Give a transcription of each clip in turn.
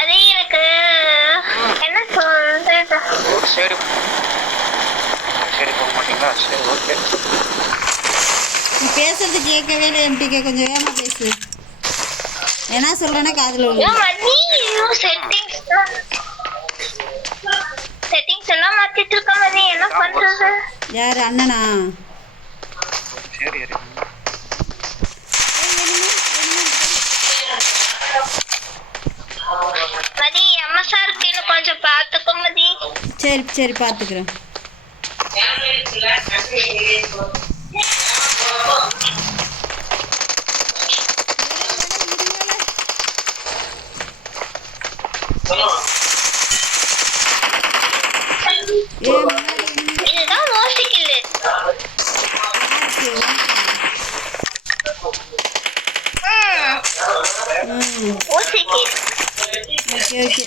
அது எனக்கு என்ன சொல்றது சரி சரி போக மாட்டீங்களா சரி ஓகே நீ பேசுறது கேட்கவே இல்லை எம்டிகே கொஞ்சம் வேகமாக பேசு என்ன சொல்கிறேன்னா காதில் செட்டிங்ஸ் எல்லாம் மாத்திட்டு இருக்க மாதிரி என்ன பண்றது யார் அண்ணனா சரி மதி எம்எஸ்ஆ இருக்குன்னு கொஞ்சம் பார்த்துக்கோ மதி சரி சரி பார்த்துக்கிறேன் இதுதான் மோஸ்ட் கில்லு மோஸ்ட் கில் ஓகே ஓகே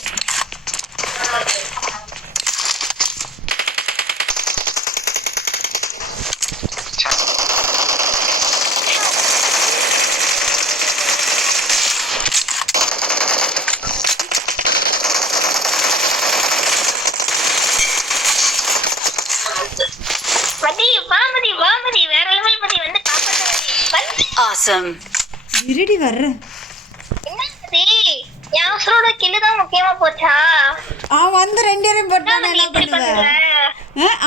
வேற லெவல் மதி வந்து காப்பாத்து ஆசம் இருடி வர்றேன் யாசரோட கில்லு தான் முக்கியமா போச்சா அவன் வந்து 2 பேரையும் போட்டானா என்ன பண்ணுவேன்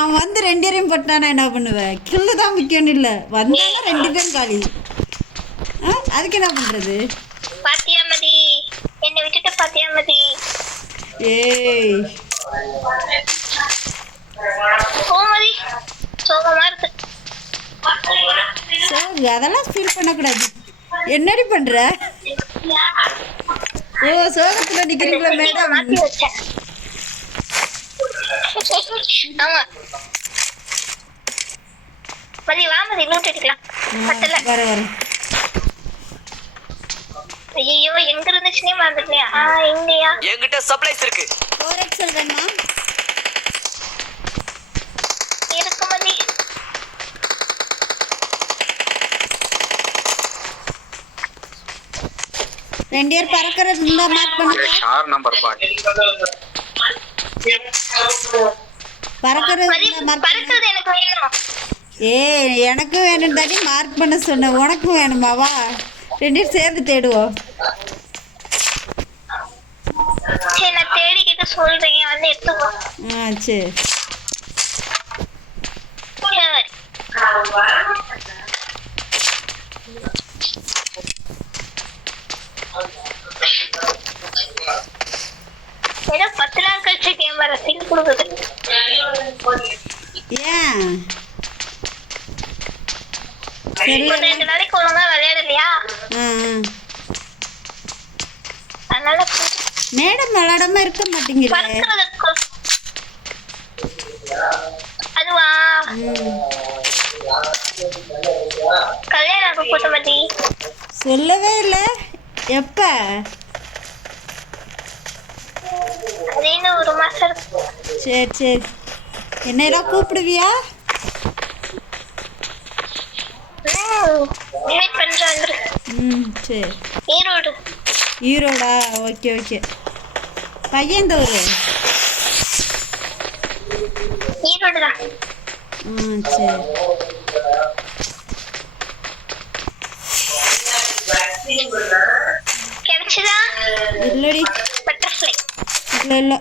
அவன் வந்து 2 பேரையும் போட்டானா என்ன பண்ணுவேன் கில்லு தான் முக்கியம் இல்லை வந்தாலும் 2 பேரும் காலி அதுக்கு என்ன பண்றது பாத்தியா மதி என்னை விட்டுட்டு பாத்தியா மதி ஏய் கோமதி சோகமா இருக்கு அதெல்லாம் ஃபீல் பண்ணக்கூடாது என்னடி பண்ற ஓ சோகத்துல நிக்கிறீங்களா மேடம் ஆமா மதி வா மதி லூட் எடுக்கலாம் பத்தல வர ஐயோ எங்க இருந்துச்சுனே மறந்துட்டேன் எங்கயா என்கிட்ட சப்ளைஸ் இருக்கு 4xl வேணுமா இருக்கு மதி ரெண்டு பேர் பறக்கிறது இருந்தா மார்க் பண்ணுங்க ஷார் நம்பர் பாடி பறக்கிறது இருந்தா மார்க் பறக்கிறது எனக்கு வேணும் ஏய் எனக்கு வேணும் தானே மார்க் பண்ண சொன்னேன் உனக்கும் வேணுமா வா ரெண்டு பேரும் சேர்ந்து தேடுவோம் சரி நான் தேடிக்கிட்டு சொல்றேன் வந்து எடுத்துக்கோ சரி ஏதோ 10 நாள் கழிச்சு கேம் வர சிங் கொடுக்குது ஏன் ஒரு 2 நாளைக்கு ஒழுங்கா விளையாடலையா அதனால மேடம் விளையாடாம இருக்க மாட்டேங்கிறேன் பறக்கிறதுக்கு அதுவா கல்யாணம் கூட்ட மதி சொல்லவே இல்லை எப்ப அது இன்னும் 1 மாசம் இருக்கு சரி சரி என்னெல்லாம் கூப்பிடுவியா இன்வைட் பண்றாங்க சரி ஈரோடா ஓகே ஓகே பையன் இந்த ஊரு ஈரோடு தான் சரி கிடைச்சதா இல்லடி பட்டர்ஃப்ளை இல்லை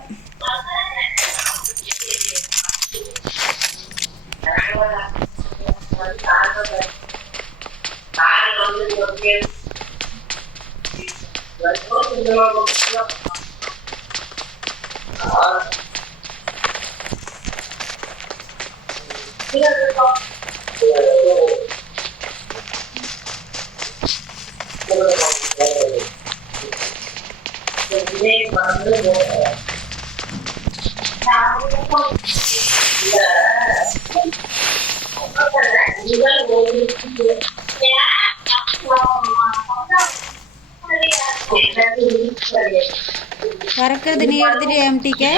பறக்கிறது நீ எடுத்துட்டு எம்டிகே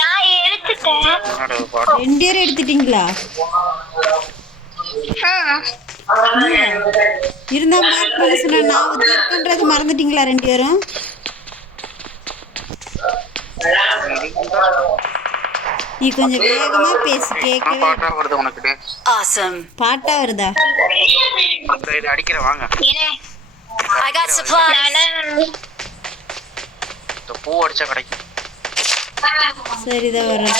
நான் எடுத்துட்டேன் 2 பேரும் எடுத்துட்டீங்களா இருந்தா மார்க் பண்ண சொன்ன. நான் வந்து இருக்குன்றது மறந்துட்டீங்களா 2 பேரும்? நீ கொஞ்சம் வேகமா பேசி கேட்கவே. பாட்டா வருது உனக்கு. Awesome. பாட்டா வருதா? இது அடிக்கிற வாங்க. I got supplies. இந்த பூ அடிச்சா கிடைக்கும். சரிதான் வரேன்.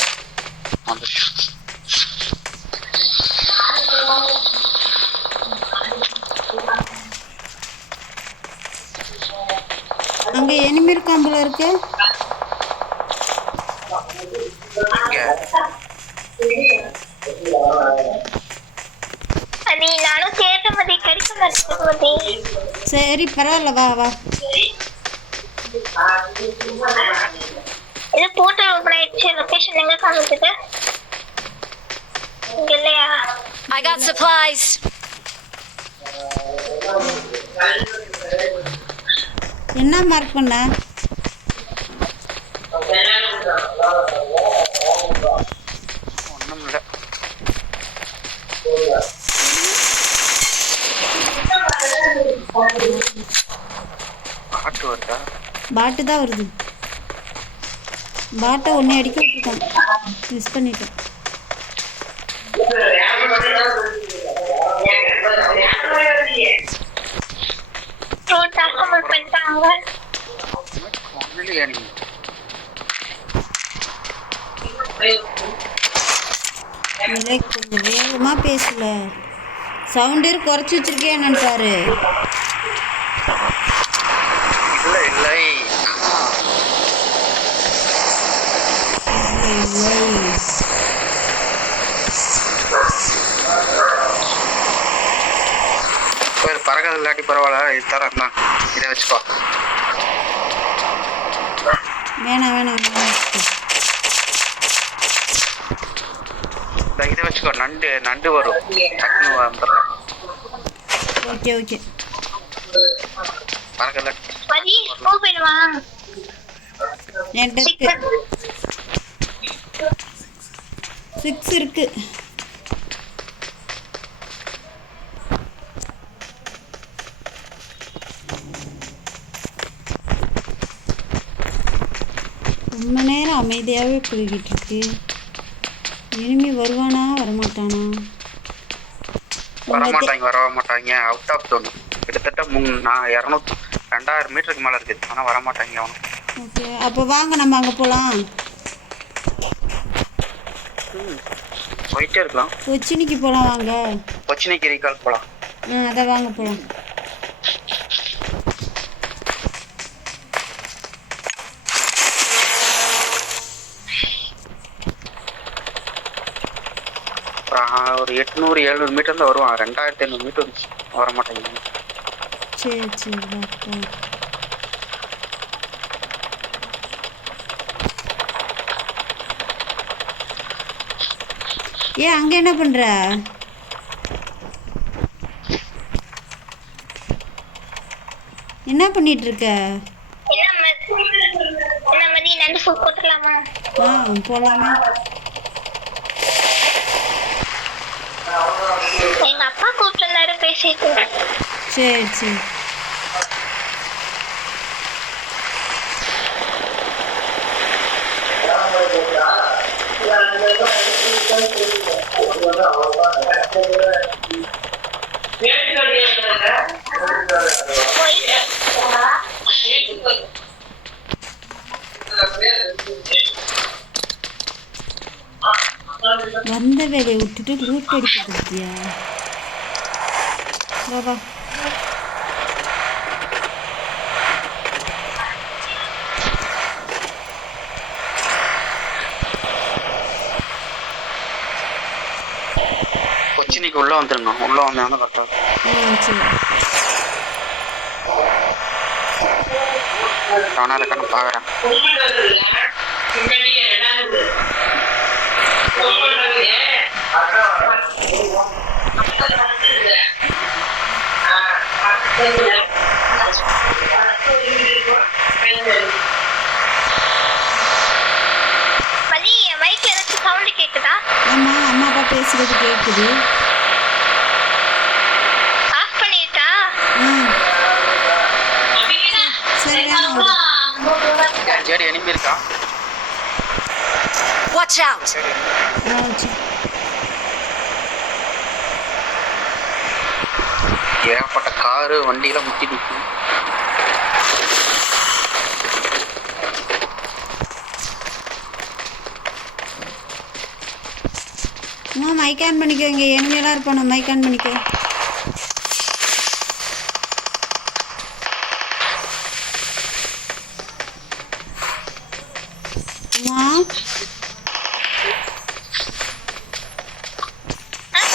அங்க எனிமி இருக்காம்பல இருக்கு. அது நானும் கேட்ட மாதிரி கிடைக்க மாட்டேங்குது. சரி பரவாயில்ல, வா வா. இது போட்டோ ஓபன் ஆயிடுச்சு. லொகேஷன் எங்க காமிக்குது? இங்க இல்லையா? I got supplies. என்ன மார்க் பண்ண? ஒண்ணும் இல்ல. பாட்டு வருதா? பாட்டு தான் வருது. பாட்டை ஒன்னே அடிக்க விட்டுருக்கான். மிஸ் பண்ணிட்டேன். ரோட் அசம்பிள் பண்ணிட்டாங்க. ஒண்ணுலையா நீ? இல்லை, கொஞ்சம் வேகமா பேசல. சவுண்டு குறைச்சி வச்சிருக்கேன் என்னன்னு பாரு. இல்லை இல்லை. பறக்கிறது இல்லாட்டி பரவாயில்ல, இது தரேன் தான். இதை வச்சுக்கோ. வேணாம் வேணாம் வேணாம். இதை வச்சுக்கோ. நண்டு வரும், டக்குன்னு வந்துடுறேன். Okay okay. பறக்கல. மதி மொபைல் வா. என்கிட்ட இருக்கு 6 இருக்கு. ரொம்ப நேரம் அமைதியாகவே போய்கிட்டு இருக்கு. இனிமே வருவானா வரமாட்டானா? வரமாட்டாங்க. Out of zone. கிட்டத்தட்ட 2000 மீட்டருக்கு மேலே இருக்குது. ஆனால் வரமாட்டாங்க அவனும். ஓகே, அப்போ வாங்க நம்ம அங்கே போகலாம். போயிட்டே இருக்கலாம். கொச்சினிக்கு போகலாம் வாங்க. கொச்சினிக்கு ரீகால் போகலாம். அதை வாங்க போகலாம். ஒரு 800-700 மீட்டர் தான் வருவான். 2500 மீட்டர் வர மாட்டேங்க. சரி சரி. ஏன் அங்கே என்ன பண்ற? என்ன பண்ணிட்டு இருக்க? என்ன மதி நண்டு ஃபுட் போட்டுலாமா? போலாமே. எங்க அப்பா கூப்பிட்டு பேசிட்டு. சரி சரி. வந்த வேலையை விட்டுட்டு லூட் அடிக்க பத்தியா? வா கொச்சினிக்கு உள்ள வந்துருங்க. உள்ள வந்தாலும் கரெக்டாக. சரி. நானும் இருக்கான்னு பார்க்குறேன். மதி மைக் ஏதாச்சும் சவுண்ட் கேக்குதா? ஆமா, அம்மா அப்பா பேசுறது கேக்குது. ஜேடி எனிமி இருக்கா? Watch out! சரி. ஏகப்பட்ட காரு வண்டியில முட்டி நிற்கும். அம்மா மைக் ஆன் பண்ணிக்கோ, இங்கே எனிமையெல்லாம் இருப்பானு. மைக் ஆன் பண்ணிக்கோ. அம்மா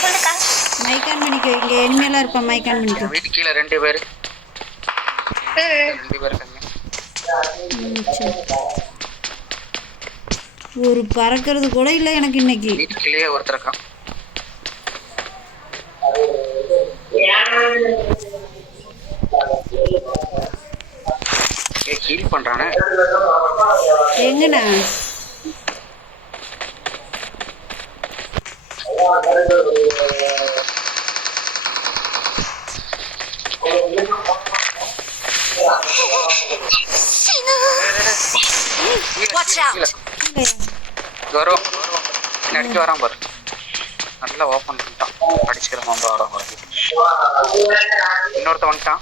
சொல்லுக்கா. மைக் ஆன் பண்ணிக்கோ, இங்கே எனிமையெல்லாம் இருப்பான். மைக் ஆன் பண்ணிக்கோ. வீட்டு கீழே 2 பேர் ம் 2 பேர் இருக்காங்க. சரி. ஒரு பறக்கிறது கூட இல்லை எனக்கு இன்னைக்கு. வீட்டு கீழே ஒருத்தர் இருக்கான். ஹீல் பண்றானே. எங்கண்ணா? Watch out! வரும் அடிக்க வரான் பாரு. நல்லா ஓப்பன் பண்ணிட்டான். அடிச்சுக்கிற மாம்பா வரான் பாரு. இன்னொருத்த வந்துட்டான்.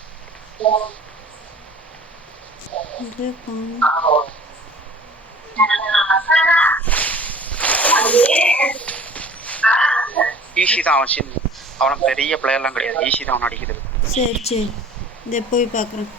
ஈஸி தான் அவன் சின்ன. அவன பெரிய பிளேயர்லாம் கிடையாது. ஈஸி தான் அவன் அடிக்கிறது. சரி சரி, இதை போய் பார்க்குறேன்.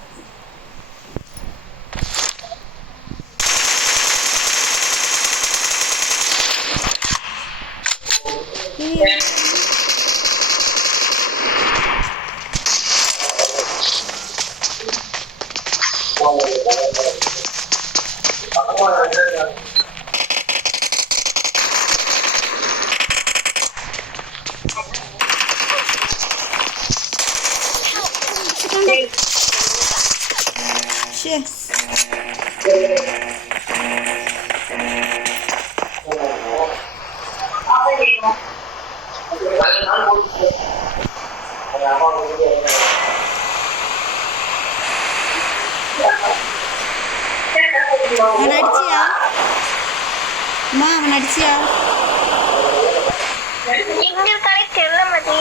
அவன் அடிச்சியா? அம்மா அவன் அடிச்சியா? எங்க இருக்கானே தெரியல மதி.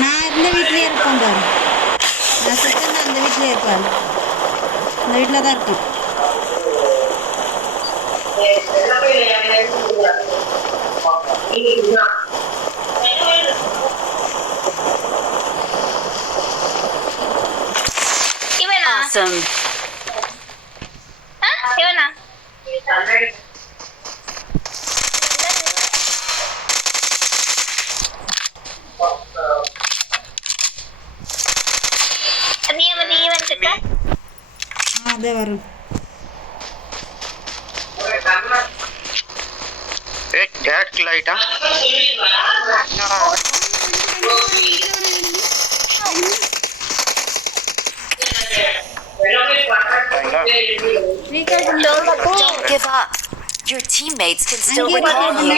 நான் இருந்த வீட்லயே இருப்பேன் பாரு. நான் சுத்தம் அந்த வீட்லயே இருப்பாரு. இந்த வீட்டில் தான் இருக்கேன். இவனா? Awesome. இவனா? அதே மதி வந்துட்டா. அதே வரும். டேரக்ட் லைட்டா என்னடா Don't give up. Your teammates can still recall you.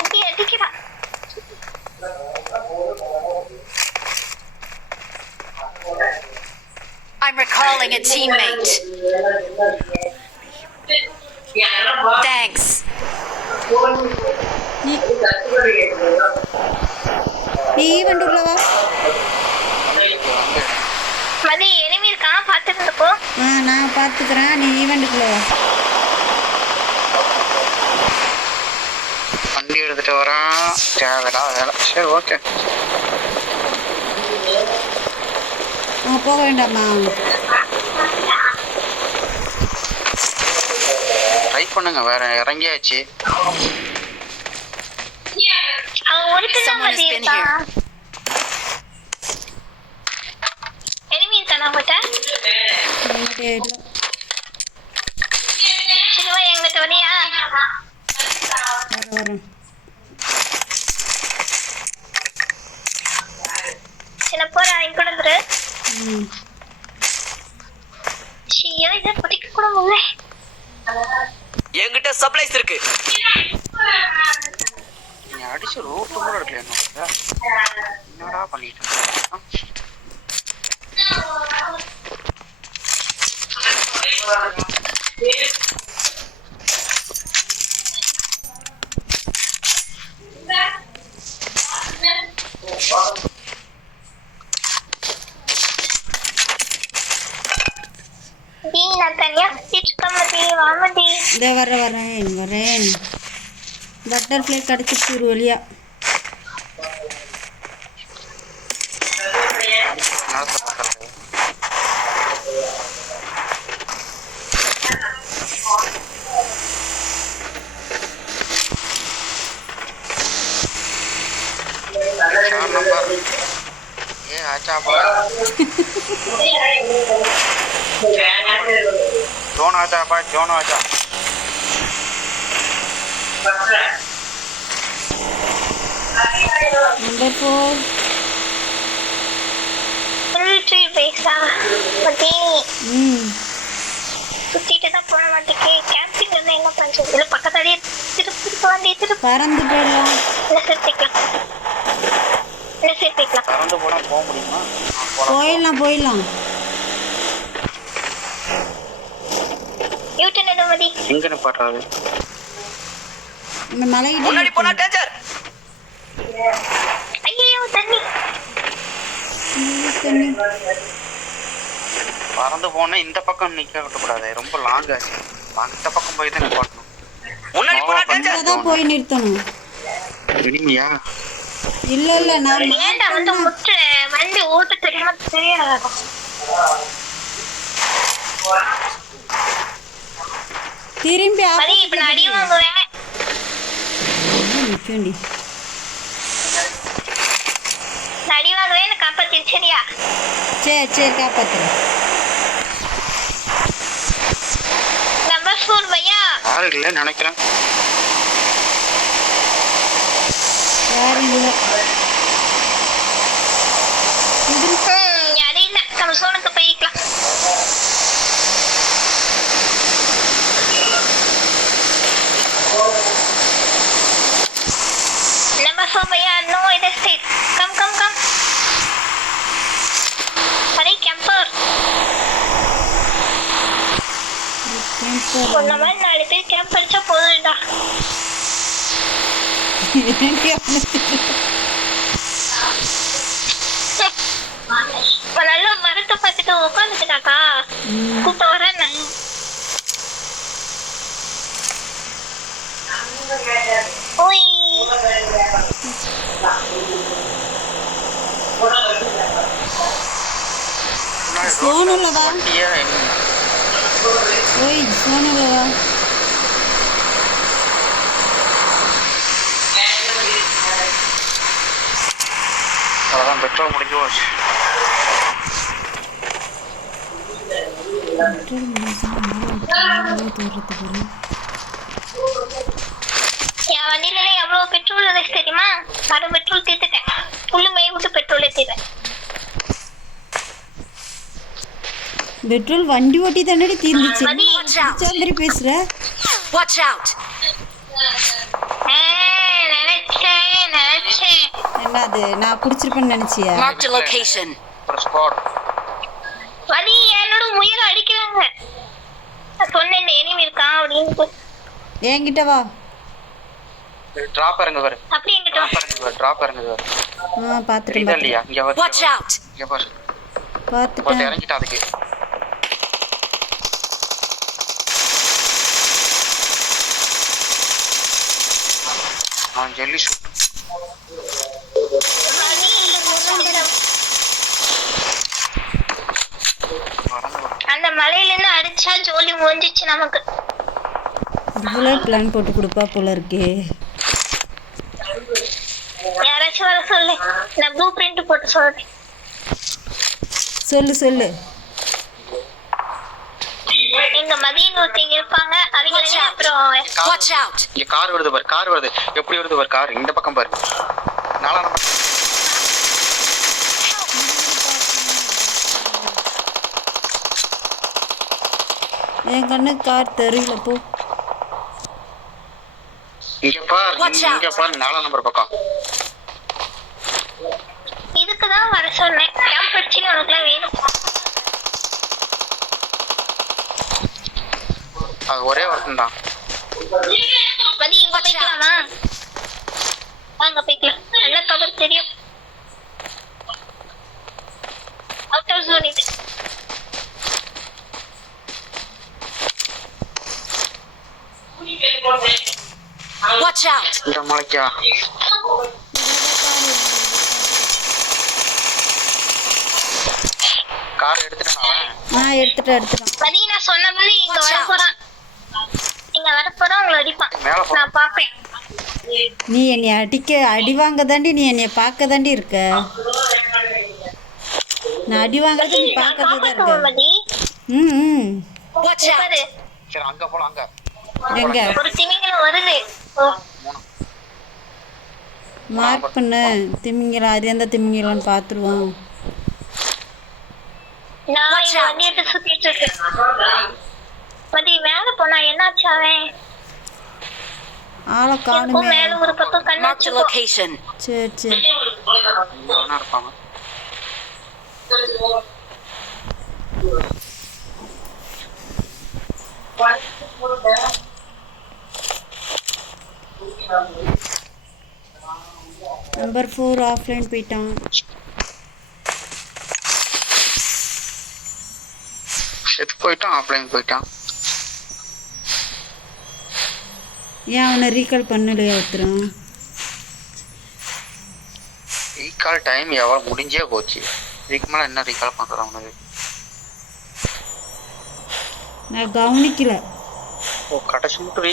Okay அடிக்கிறா. I'm recalling a teammate. Thanks. நீ ஈவெண்ட்டுக்குள்ள வா. மதி எனிமி இருக்கான் பார்த்துட்டு இருப்போ. நான் பார்த்துக்கிறேன். நீ ஈவெண்ட்டுக்குள்ள வா. வண்டி எடுத்துட்டு வரான். தேவைடா வேலை. சரி ஓகே. போக வேண்டாமா? ட்ரை பண்ணுங்க. வேற இறங்கியாச்சு. அவன் ஒருத்தன் தான் Someone has மதி been இருக்கான். எனிமி இருக்கானா உங்கள்கிட்ட? என்கிட்ட இல்லை. வரேன். சின்ன போற இங்க கூட வந்துரு. ம். ஐயோ இத குடிக்க கூட முடியல. என்கிட்ட சப்ளைஸ் இருக்கு. நீ அடிச்சு ரோட்டு கூட எடுக்கல என்னோட. என்னடா பண்ணிட்டு இருக்க? டி நான் தனியா சுத்திட்டு மதி வாமதி. இந்த வரேன். பட்டர்ஃப்ளை கிடச்சிச்சு ஒரு வழியா. अच्छा जोन आजा भाई जोन आजा नंबर 4 மிலிட்டரி பேஸா மதி சுத்திட்டு தான் போன மாட்டேக்கே கேம்பிங் வந்து என்ன பண்றது இல்ல பக்கத்தாலே திருப்பி பறந்து போயிடலாம் பறந்து போனா போக முடியுமா போயிடலாம் யூட்டன் எது மதி எங்க நிப்பாட்றது இந்த மலையில முன்னாடி போனா டேஞ்சர். ஐயோ தண்ணி பறந்து போனா இந்த பக்கம் நிக்க விடக்கூடாது ரொம்ப லாங் ஆச்சு அந்த பக்கம் போய் தான் நிப்பாட்டணும் முன்னாடி போனா டேஞ்சர். தான் போய் நிறுத்தணும் இனிமையா இல்ல நான் ஏன்டா வந்து முட்டு வண்டி ஓட்ட தெரியுமா தெரியாது திரும்பி மதி இப்ப நான் அடி வாங்குவேன் நிக்கண்டி அடி வாங்குவேன் காப்பாத்தி சரியா சரி காப்பாத்துறேன் நம்பர் 4 பையா யாரு இல்ல நினைக்கிறேன் யாரும் இல்லை யாரும் இல்ல நம்ம சோனுக்கு போய்க்கலாம் நம்பர் 4 பையா நோ இது ஸ்டேட் கம் அரே கேம்பர் ஒன்ன மாதிரி 4 பேர் கேம்ப் அடிச்சா போதும்டா நல்ல மரத்தை பார்த்துட்டு உட்காந்துட்டாக்கா கூப்பிட்டு வரேன் ஓய் சோனுலவா ஓய் சோனுலவா அதான் பெட்ரோல் முடிஞ்சு போச்சு என் வண்டியில எவ்வளவு பெட்ரோல் இருந்துச்சு தெரியுமா 6 பெட்ரோல் தீர்த்துட்டேன் புல்லு மைய விட்டு பெட்ரோல் ஏத்திட்டேன் பெட்ரோல் வண்டி ஓட்டி தானடி தீர்ந்துச்சு மதி, சந்திரி பேசுற Watch out! நினைச்சேன் என்னது நான் குடிச்சிருப்பேன்னு நினைச்சியா Marked a location. ஸ்குவாட் மதி என்னோட முயல் அடிக்கிறாங்க நான் சொன்னேன் இந்த எனிமி இருக்கான் அப்படின்னு என்கிட்ட வா டிராப் இறங்க பாரு அப்படி எங்கிட்ட டிராப் இறங்க பாரு ஆ பார்த்துட்டேன் தெரியுதா இல்லையா இங்க வா Watch out! இங்க பாரு பார்த்துட்டேன் இறங்கிட்டா அதுக்கு அவன் ஜெல்லி ஷூட் அந்த மலையில இருந்து அடிச்சா ஜோலி முடிஞ்சிச்சு நமக்கு இவ்வளோ பிளான் போட்டு கொடுப்பா போல இருக்கே யாராச்சும் வர சொல்லு நான் ப்ளூ பிரிண்ட் போட்டு சொல்றேன் சொல்லு எங்க மதியம் ஒருத்தங்க இருப்பாங்க அவங்க அப்புறம் Watch out! இங்க கார் வருது பாரு, கார் வருது. எப்படி வருது பாரு கார், இந்த பக்கம் பாரு. 4 நம்பர். என் கண்ணு கார் தெரியல போ. இங்க பாரு, இங்க பாரு 4 நம்பர் பக்கம். இதுக்குதான் வர சொன்னேன். கேம்ப் வச்சு உனக்குலாம் வேணும். அது ஒரே ஒருத்தன் தான். மதி இங்க போய்க்கலாமா? வாங்க போய்க்கலாம். நல்ல கவர் தெரியும். அவுட் ஆஃப் ஜோன் இது. Watch out! இந்த மலைக்கா கார் எடுத்துட்டான். எடுத்துட்டான். மதி நான் சொன்ன மாதிரி இங்க வர போறான். இங்க வர போறான், உங்களை அடிப்பான். நான் பாப்பேன். நீ என்னை அடி வாங்க தாண்டி, நீ என்னைய பார்க்க தாண்டி இருக்க. நான் அடி வாங்குறது நீ பார்க்கறது தான் இருக்க. மதி ம் Watch out! பாரு, சரி அங்க போலாம். அங்க எங்க ஒரு திமிங்கலம் வருது. ஓ, மார்க் பண்ணு. திமிங்கலம் அது எந்த திமிங்கலம்னு பார்த்துருவோம். நான் இங்க வண்டி எடுத்து சுத்திட்டு இருக்கேன். மதி மேல போனா என்னாச்சு அவன்? ஆளை இப்போ காணுமே. மேல ஒரு பக்கம் Mark the கண்ணாச்சு. location. சரி இங்க வேணா இருப்பாங்க. நம்பர் 4 ஆஃப்லைன் போயிட்டான். செத்து போயிட்டான், ஆஃப்லைன் போயிட்டான். ஏன் அவனை ரீகால் பண்ணலையா ஒருத்தரும்? ரீகால் டைம் எவ்வளோ முடிஞ்சே போச்சு. இதுக்கு மேலே என்ன ரீகால் பண்ணுறான் அவனுக்கு? நான் கவனிக்கல. ஓ, கடைசி மட்டும்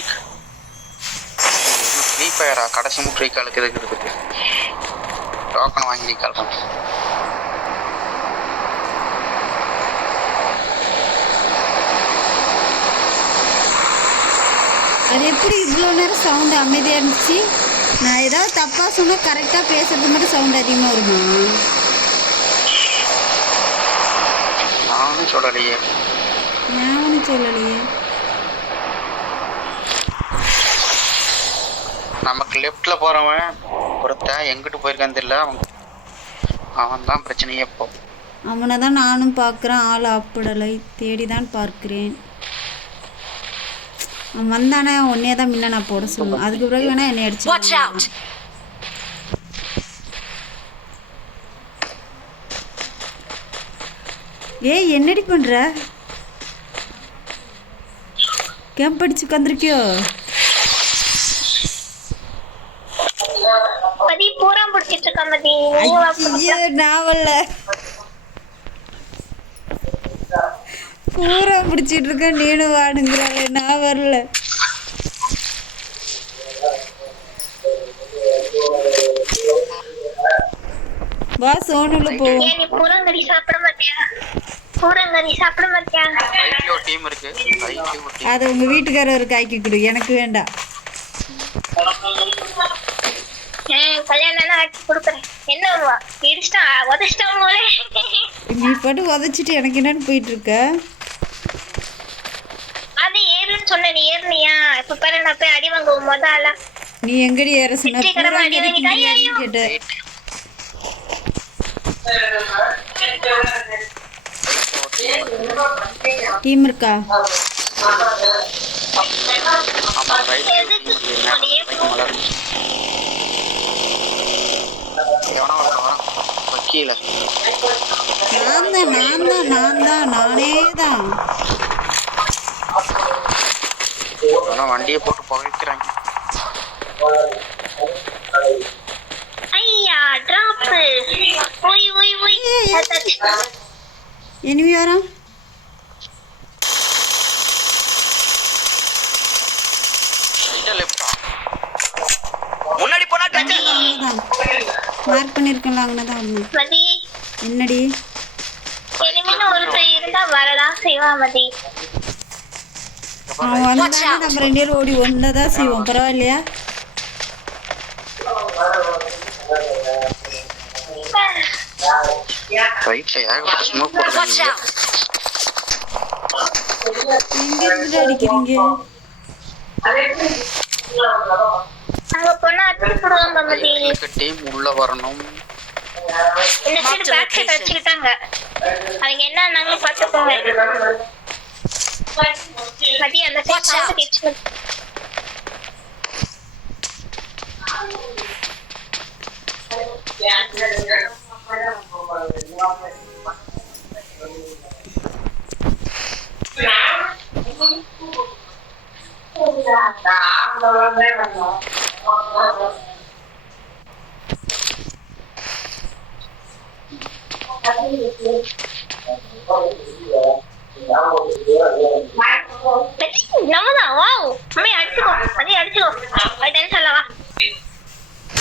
ஃப்ரீ ஃபயரா? கடைசி மட்டும் ரீகாலுக்கு இருக்கிறதுக்கு டோக்கன் வாங்கி ரீகால் பண்ண. அது எப்படி இவ்வளோ நேரம் சவுண்டு அமைதியாக இருந்துச்சு? நான் ஏதாவது தப்பாக சொன்னால் கரெக்டாக பேசுறது மட்டும் சவுண்ட் அதிகமாக வருமா? நானும் சொல்லலையே. நான் ஒன்றும் சொல்லலையே. நமக்கு லெஃப்ட்ல போறவன் ஒருத்தன் எங்கிட்டு போயிருக்கான்னு தெரியல. அவன் தான் பிரச்சனையே. இப்போ அவனை தான் நானும் பார்க்குறேன். ஆள் அப்படலை தேடி தான் பார்க்கிறேன். அவன் வந்தானே உன்னே தான் முன்ன நான் போட சொல்லுவேன். அதுக்கு பிறகு வேணா என்னை Watch out! அடிச்சு. ஏய் என்னடி பண்ற? கேம்ப் அடிச்சு உட்காந்துருக்கியோ? மதி பூரா பிடிச்சிட்டு இருக்கா. மதி ஐயோ நான் வரல. பூரா பிடிச்சிட்டு இருக்க நீனும் வாடுங்கிறாளே. நான் வரல. வா சோனுல போவோம். ஏன் நீ பூரங்கடி சாப்பிட மாட்டியா? பூரங்கடி சாப்பிட மாட்டியா? ஐக்கியோ டீம் இருக்கு. IQOO team. அதை உங்க வீட்டுக்காரர் காய்க்கி கொடு, எனக்கு வேண்டாம். கல்யாணம் ஆக்கி கொடுக்குறேன். என்ன வருவா இடிச்சிட்டா உதச்சிட்டான் போல. நீ பாட்டு உதச்சிட்டு எனக்கு என்னன்னு போயிட்டு இருக்க? அது ஏறுன்னு சொன்ன, நீ ஏறுனியா? இப்ப பாரு நான் போய் அடி வாங்குவோம் முதல்ல. நீ எங்கடி ஏற சொன்ன? வெற்றிகரமா அடி வாங்கிட்டா. ஐயோ. கேட்ட டீம் இருக்கா? ஆமா ரைட் எதுக்கு அது ஏறும்? எவனா வரான் வக்கீல. நானே தான். ஆனா வண்டியை போட்டு புகைக்கிறாங்க. ஐயா டிராப். ஓய் ஓய் ஓய். இனிமே வரோம். லெஃப்டா முன்னாடி போனா டேஞ்சர். மார்க் பண்ணிருக்கேன்ல அங்கே தான் வரணும். மதி என்னடி? இனிமேல் ஒருத்தர் இருந்தா வரதான் செய்வா. மதி அவன் வந்தானே நம்ம 2 பேரும் ஓடி ஒன்றதான் செய்வோம். பரவாயில்லையா? ரைட்ல ஏகப்பட்ட ஸ்மோக் Watch போடுறாங்க. out! எங்க இருந்து அடிக்கிறீங்க? அங்க போனா அடிச்சு போடுவாங்க மதி. டீம் உள்ள வரணும். இந்த சைடு பேக் சைடு அடிச்சுக்கிட்டாங்க. அவங்க என்ன நாங்களும் பார்த்துக்கோங்க. மதி அந்த சைடு சவுண்ட் கேட்ச்சு. நம்மதான் வாவ் அம்மே அடிச்சுக்கோ மதி அடிச்சுக்கோ. டான்ஸ் ஆடலாம் வா.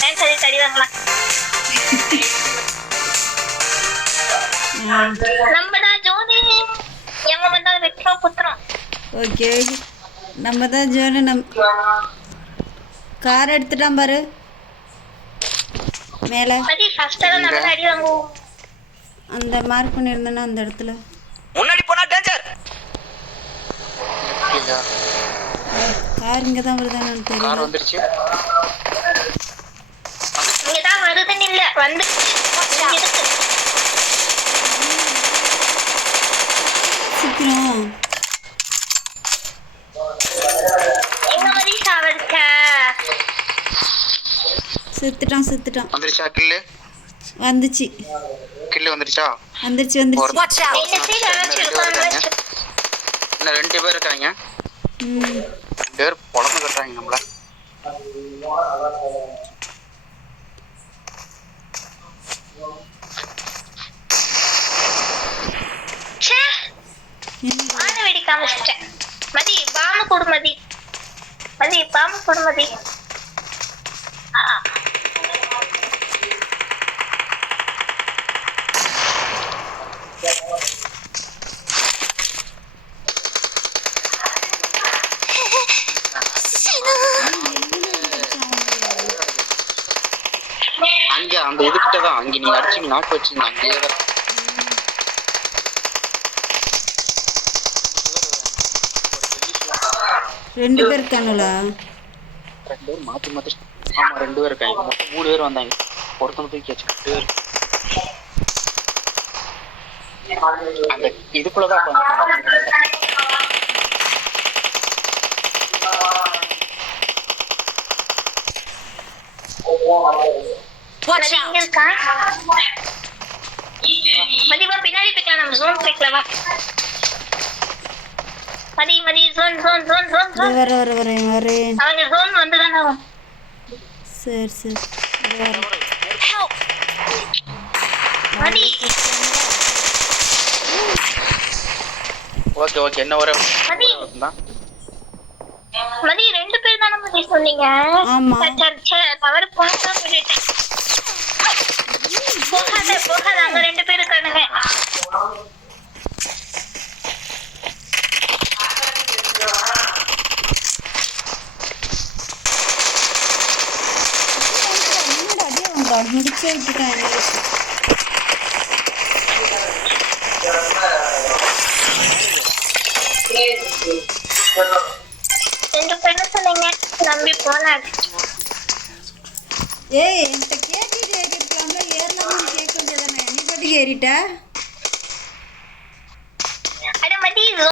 டான்ஸ் ஆடி தடிவாங்களா? நம்மதான் ஜோனி எங்க வந்தாலும் வெட்டுறோம் குத்துறோம். Okay okay. நம்ம தான் ஜோனு. கார் எடுத்துட்டான் பாரு மேலே. மதி ஃபர்ஸ்ட் நம்ம தான் அடி வாங்குவோம். அந்த மார்க் பண்ணியிருந்தேன்னா அந்த இடத்துல முன்னாடி போனா டேஞ்சர். கார் இங்கே தான் வருதானு கார் தெரியல. வந்துருச்சு. இங்கதான் வருதுன்னு இல்ல வந்து இருக்கு. சீக்கிரம் எங்க மதி சாவடிச்ச செத்துட்டான். வந்துருச்சா கில்லு? வந்துச்சு கில்லு வந்துருச்சா? வந்துருச்சு வந்துருச்சு. Watch out! இந்த சைடு அழைச்சு இருக்காங்க. இன்னும் 2 பேர் இருக்காங்க. ம் 2 பேர் பொழந்து கட்டுறாங்க நம்மள. ச்சே ஆன வெடி காமிச்சிட்டேன். மதி பாம்பு கொடு மதி. மதி பாம்பு கொடு மதி. அங்க அந்த இதுகிட்ட தான். அங்க நீங்க அடிச்சு நாக்கு வச்சீங்க. அங்கேயே தான் 2 பேர் இருக்கானுங்களா? 2 பேர் மாத்தி மாத்தி. ஆமா 2 பேர் இருக்காங்க. மொத்தம் 3 பேர் வந்தாங்க. ஒருத்தனை தூக்கி வச்சு 2 பேர் அந்த இதுக்குள்ளதான் உட்காந்து. Watch மதி out! இங்க இருக்கா? மதி வா பின்னாடி போய்க்கலாம். நம்ம ஜோன் போய்க்கலாம் வா. மதி ஜோன். வரேன். அவங்க ஜோன் வந்துதானே ஆகும். சரி வரேன். Help! மதி ஓகே என்ன ஒரு மதி மதி 2 பேர் தானே மதி சொன்னீங்க? ஆமா. தவறு போகாம விட்டுட்டேன். போகாத அங்க 2 பேர் இருக்கானுங்க. முடிச்சே விட்டுட்டேன். ரெண்டு பேரும் சொன்னீங்க நம்பி போனாரு. ஏய் என்கிட்ட கேட்டுட்டு ஏறிருக்கலாம்ல, ஏறலாம்னு கேட்க வேண்டியதானே? நீ பாட்டுக்கு ஏறிட்ட.